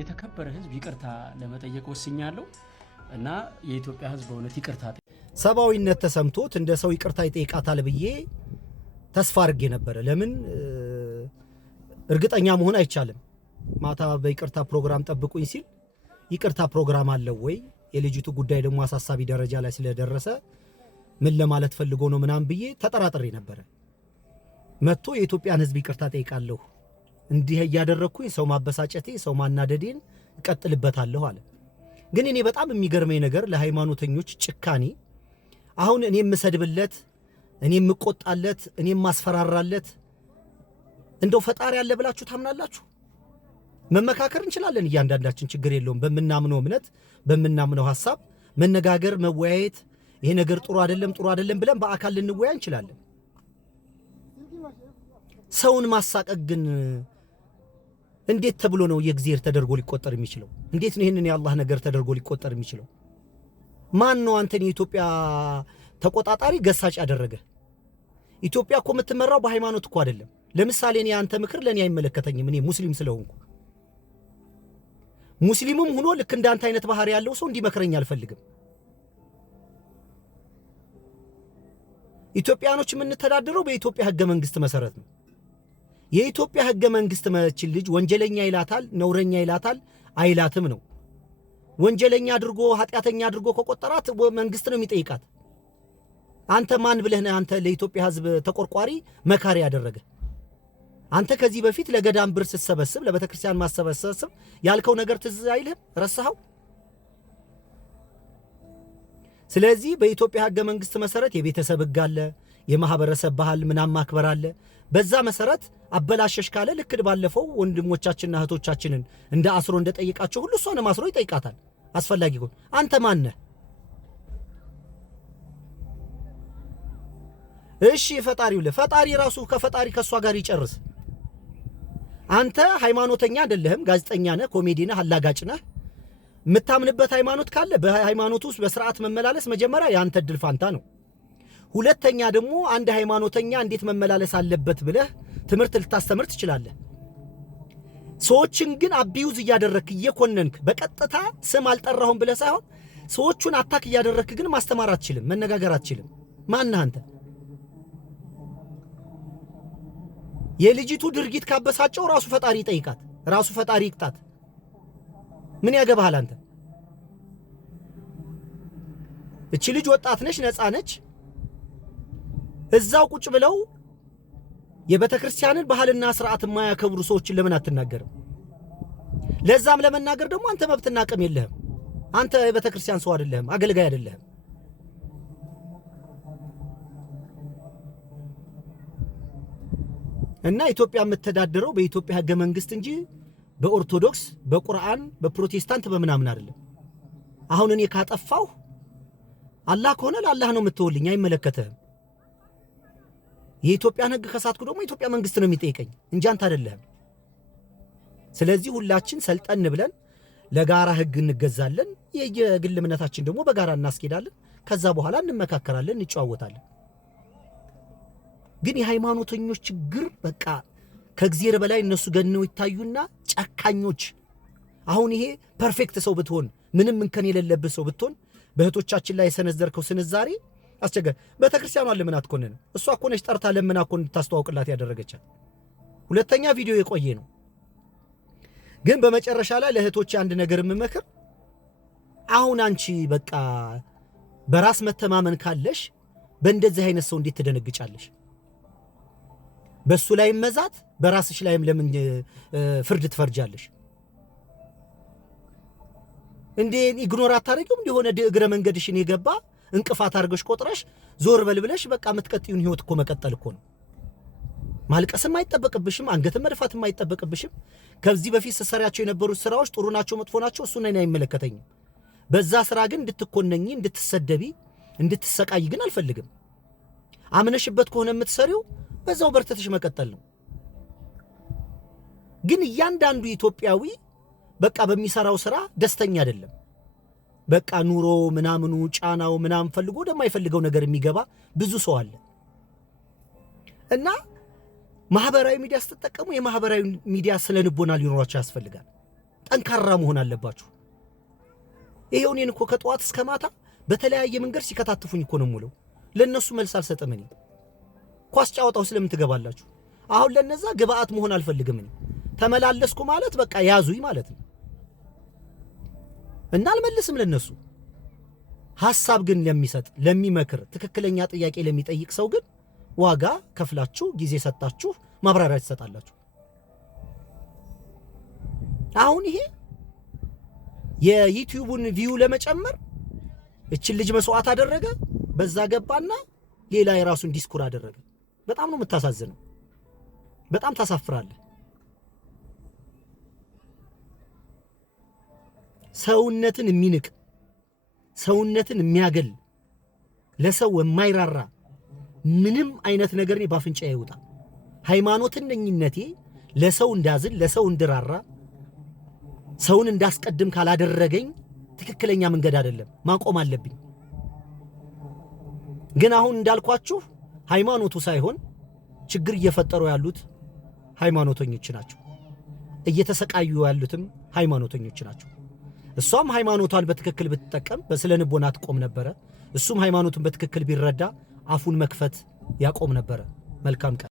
የተከበረ ህዝብ ይቅርታ ለመጠየቅ ወስኛለሁ እና የኢትዮጵያ ህዝብ በእውነት ይቅርታ ሰባዊነት ተሰምቶት እንደ ሰው ይቅርታ ይጠይቃታል ብዬ ተስፋ አድርጌ ነበር። ለምን እርግጠኛ መሆን አይቻልም። ማታ በይቅርታ ፕሮግራም ጠብቁኝ ሲል ይቅርታ ፕሮግራም አለው ወይ የልጅቱ ጉዳይ ደግሞ አሳሳቢ ደረጃ ላይ ስለደረሰ ምን ለማለት ፈልጎ ነው ምናም ብዬ ተጠራጥሬ ነበር። መጥቶ የኢትዮጵያን ህዝብ ይቅርታ ጠይቃለሁ እንዲህ ያደረኩኝ ሰው ማበሳጨቴ ሰው ማናደዴን እቀጥልበታለሁ አለ። ግን እኔ በጣም የሚገርመኝ ነገር ለሃይማኖተኞች ጭካኔ አሁን እኔ የምሰድብለት እኔ የምቆጣለት እኔ የማስፈራራለት እንደው ፈጣሪ ያለ ብላችሁ ታምናላችሁ? መመካከር እንችላለን እያንዳንዳችን ችግር የለውም። በመናምነው እምነት በመናምነው ሐሳብ መነጋገር መወያየት ይሄ ነገር ጥሩ አይደለም ብለን በአካል ልንወያይ እንችላለን። ሰውን ማሳቀቅ ግን እንዴት ተብሎ ነው የእግዚአብሔር ተደርጎ ሊቆጠር የሚችለው? እንዴት ነው ይሄንን የአላህ ነገር ተደርጎ ሊቆጠር የሚችለው? ማን ነው አንተን የኢትዮጵያ ተቆጣጣሪ ገሳጭ ያደረገ? ኢትዮጵያ እኮ የምትመራው በሃይማኖት እኮ አይደለም። ለምሳሌ እኔ አንተ ምክር ለኔ አይመለከተኝም። እኔ ሙስሊም ስለሆንኩ ሙስሊምም ሆኖ ልክ እንዳንተ አይነት ባህሪ ያለው ሰው እንዲመክረኝ አልፈልግም። ኢትዮጵያኖች የምንተዳደረው በኢትዮጵያ ህገ መንግስት መሰረት ነው። የኢትዮጵያ ህገ መንግስት መችል ልጅ ወንጀለኛ ይላታል ነውረኛ ይላታል አይላትም ነው። ወንጀለኛ አድርጎ ኃጢያተኛ አድርጎ ከቆጠራት መንግስት ነው የሚጠይቃት። አንተ ማን ብለህ ነህ አንተ ለኢትዮጵያ ህዝብ ተቆርቋሪ መካሪ ያደረገ? አንተ ከዚህ በፊት ለገዳም ብር ስትሰበስብ ለቤተክርስቲያን ማሰበሰብ ያልከው ነገር ትዝ አይልህም? ረሳኸው? ስለዚህ በኢትዮጵያ ህገ መንግስት መሰረት የቤተሰብ ህግ አለ፣ የማህበረሰብ ባህል ምናም ማክበር አለ። በዛ መሰረት አበላሸሽ ካለ ልክ ባለፈው ወንድሞቻችንና እህቶቻችንን እንደ አስሮ እንደጠይቃቸው ሁሉ እሷንም አስሮ ይጠይቃታል አስፈላጊ ሆነ። አንተ ማን ነህ? እሺ ፈጣሪው ለፈጣሪ ራሱ ከፈጣሪ ከሷ ጋር ይጨርስ። አንተ ሃይማኖተኛ አይደለህም፣ ጋዜጠኛ ነህ፣ ኮሜዲ ነህ፣ አላጋጭ ነህ። የምታምንበት ሃይማኖት ካለ በሃይማኖቱ ውስጥ በስርዓት መመላለስ መጀመሪያ ያንተ ድል ፋንታ ነው። ሁለተኛ ደግሞ አንድ ሃይማኖተኛ እንዴት መመላለስ አለበት ብለህ ትምህርት ልታስተምር ትችላለህ። ሰዎችን ግን አቢዩዝ እያደረክ እየኮነንክ በቀጥታ ስም አልጠራሁም ብለህ ሳይሆን ሰዎቹን አታክ እያደረክ ግን ማስተማር አትችልም፣ መነጋገር አትችልም። ማን አንተ? የልጅቱ ድርጊት ካበሳጨው ራሱ ፈጣሪ ይጠይቃት፣ ራሱ ፈጣሪ ይቅጣት። ምን ያገባሃል አንተ? እቺ ልጅ ወጣት ነች፣ ነፃ ነች። እዛው ቁጭ ብለው የቤተክርስቲያንን ባህልና ስርዓት የማያከብሩ ሰዎችን ለምን አትናገርም? ለዛም ለመናገር ደግሞ አንተ መብትና አቅም የለህም። አንተ የቤተክርስቲያን ሰው አይደለህም፣ አገልጋይ አይደለህም። እና ኢትዮጵያ የምትተዳደረው በኢትዮጵያ ህገ መንግስት እንጂ በኦርቶዶክስ በቁርአን በፕሮቴስታንት በምናምን አይደለም። አሁን እኔ ካጠፋው አላህ ከሆነ ለአላህ ነው የምትወልኝ፣ አይመለከተህም። የኢትዮጵያን ህግ ከሳትኩ ደግሞ የኢትዮጵያ መንግስት ነው የሚጠይቀኝ እንጂ አንተ አይደለህም። ስለዚህ ሁላችን ሰልጠን ብለን ለጋራ ህግ እንገዛለን፣ የግል እምነታችን ደግሞ በጋራ እናስኬዳለን። ከዛ በኋላ እንመካከራለን፣ እንጨዋወታለን። ግን የሃይማኖተኞች ችግር በቃ ከእግዚአብሔር በላይ እነሱ ገነው ይታዩና ጨካኞች። አሁን ይሄ ፐርፌክት ሰው ብትሆን ምንም እንከን የሌለበት ሰው ብትሆን በእህቶቻችን ላይ የሰነዘርከው ስንዛሬ አስቸጋሪ። ቤተክርስቲያኗ ለምን አትኮነን? እሷ እኮ ነች ጠርታ ለምን አኮን ታስተዋውቅላት ያደረገቻት። ሁለተኛ ቪዲዮ የቆየ ነው። ግን በመጨረሻ ላይ ለእህቶች አንድ ነገር የምመክር አሁን አንቺ በቃ በራስ መተማመን ካለሽ በእንደዚህ አይነት ሰው እንዴት ትደነግጫለሽ? በሱ ላይ መዛት በራስሽ ላይም ለምን ፍርድ ትፈርጃለሽ? እንዴ ኢግኖር አታረጊውም? የሆነ እግረ መንገድሽን የገባ እንቅፋት አድርገሽ ቆጥረሽ ዞር በልብለሽ በቃ የምትቀጥዩን ህይወት እኮ መቀጠል እኮ ነው። ማልቀስም አይጠበቅብሽም፣ አንገትም መድፋትም አይጠበቅብሽም። ከዚህ በፊት ሰሰሪያቸው የነበሩት ስራዎች ጥሩ ናቸው መጥፎ ናቸው እሱን እኔ አይመለከተኝም። በዛ ስራ ግን እንድትኮነኚ እንድትሰደቢ እንድትሰቃይ ግን አልፈልግም። አምነሽበት ከሆነ የምትሰሪው በዛው በርተትሽ መቀጠል ነው። ግን እያንዳንዱ ኢትዮጵያዊ በቃ በሚሰራው ስራ ደስተኛ አይደለም። በቃ ኑሮ ምናምኑ ጫናው ምናምን ፈልጎ እንደማይፈልገው ነገር የሚገባ ብዙ ሰው አለ። እና ማህበራዊ ሚዲያ ስትጠቀሙ የማህበራዊ ሚዲያ ስለንቦና ሊኖራችሁ ያስፈልጋል። ጠንካራ መሆን አለባችሁ። ይሄው እኔን እኮ ከጠዋት እስከ ማታ በተለያየ መንገድ ሲከታተፉኝ እኮ ነው የምውለው። ለነሱ መልስ አልሰጥም። እኔ ኳስ ጫወታው ስለምን ትገባላችሁ? አሁን ለነዛ ግብአት መሆን አልፈልግም። እኔ ተመላለስኩ ማለት በቃ ያዙኝ ማለት ነው እና አልመልስም ለነሱ። ሐሳብ ግን ለሚሰጥ ለሚመክር ትክክለኛ ጥያቄ ለሚጠይቅ ሰው ግን ዋጋ ከፍላችሁ ጊዜ ሰጣችሁ ማብራሪያ ትሰጣላችሁ። አሁን ይሄ የዩቲዩብን ቪው ለመጨመር እቺን ልጅ መስዋዕት አደረገ፣ በዛ ገባና ሌላ የራሱን ዲስኩር አደረገ። በጣም ነው የምታሳዝነው። በጣም ታሳፍራለህ። ሰውነትን የሚንቅ ሰውነትን የሚያገል ለሰው የማይራራ ምንም አይነት ነገር ነው ባፍንጫ ይወጣ። ሃይማኖተኝነቴ ለሰው እንዳዝን ለሰው እንድራራ ሰውን እንዳስቀድም ካላደረገኝ ትክክለኛ መንገድ አይደለም፣ ማቆም አለብኝ። ግን አሁን እንዳልኳችሁ ሃይማኖቱ ሳይሆን ችግር እየፈጠሩ ያሉት ሃይማኖተኞች ናቸው። እየተሰቃዩ ያሉትም ሃይማኖተኞች ናቸው። እሷም ሃይማኖቷን በትክክል ብትጠቀም በስለ ንቦና ትቆም ነበረ። እሱም ሃይማኖቱን በትክክል ቢረዳ አፉን መክፈት ያቆም ነበረ። መልካም ቀን።